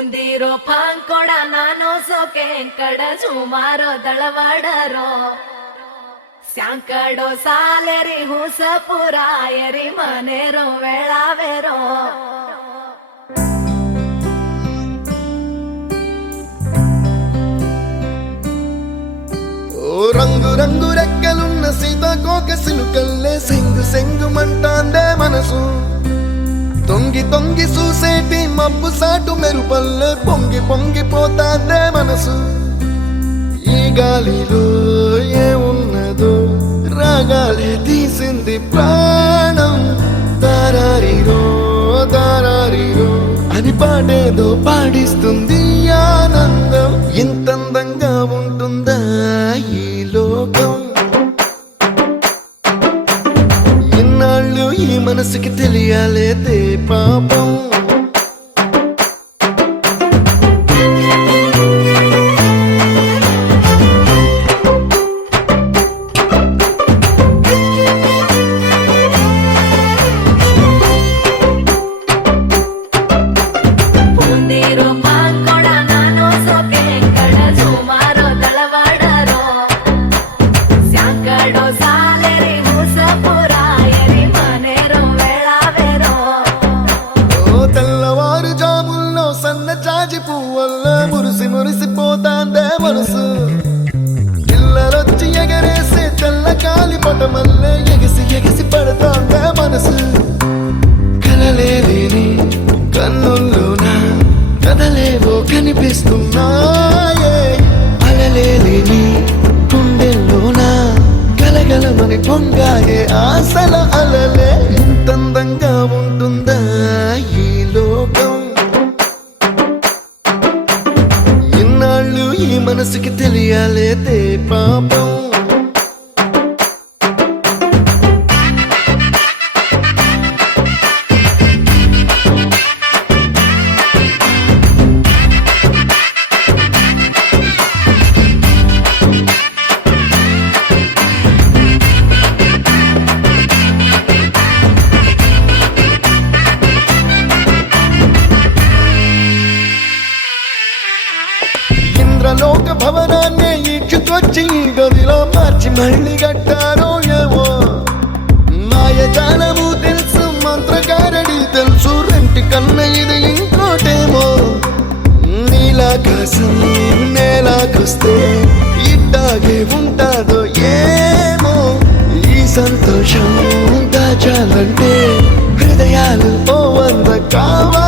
ಬೂಂದಿರೋ ಪಾಂಕೊಡ ನಾನು ಸೋಕೆ ಕಡ ಸುಮಾರೋ ದಳವಾಡರೋ ಸ್ಯಾಂಕಡೋ ಸಾಲೆರಿ ಹುಸಪುರಾಯರಿ ಮನೆರೋ ವೇಳಾವೆರೋ రంగు రంగు రెక్కలున్న సీతాకోక సిలుకల్లే సెంగు సెంగు మంటాందే మనసు తొంగి తొంగి చూసేటి మబ్బు సాటు మెరుపల్లే పొంగి పొంగిపోతాందే మనసు ఈ గాలిలో ఏమున్నదో రాగాలే తీసింది ప్రాణం దారారిరో దారారిరో అని పాడేదో పాడిస్తుంది ఆనందం ఇంతందంగా ఉంటుందా ఈ లోకం ఇన్నాళ్ళు ఈ మనసుకి తెలియాలేదే పాపం మురిసిపోతాందే మనసు పిల్లలొచ్చి ఎగరేసే తెల్ల కాలి పటమల్లే ఎగిసి ఎగిసి పడతాందే మనసు కలలేని కన్నుల్లోన కదలేవో కనిపిస్తున్నాయే అలలేని గుండెల్లోన గలగలమని పొంగాయే ఆశల అలలే ఇంతందంగా ఉంటుందా ఈ లోకం ఈ మనసుకి తెలియాలేదే పాపం లోక భవనాన్ని ఈడ్చుకొచ్చి గదిలో మార్చి మళ్ళీ కట్టారో ఏమో మాయజాలము తెలుసు మంత్రగారడి తెలుసు రెంటి కన్న ఇది ఇంకోటేమో నీలాకాశం నేలాకొస్తే ఇట్టాగే ఉంటాదో ఏమో ఈ సంతోషం దాచాలంటే హృదయాలు ఓ వంద కావాలి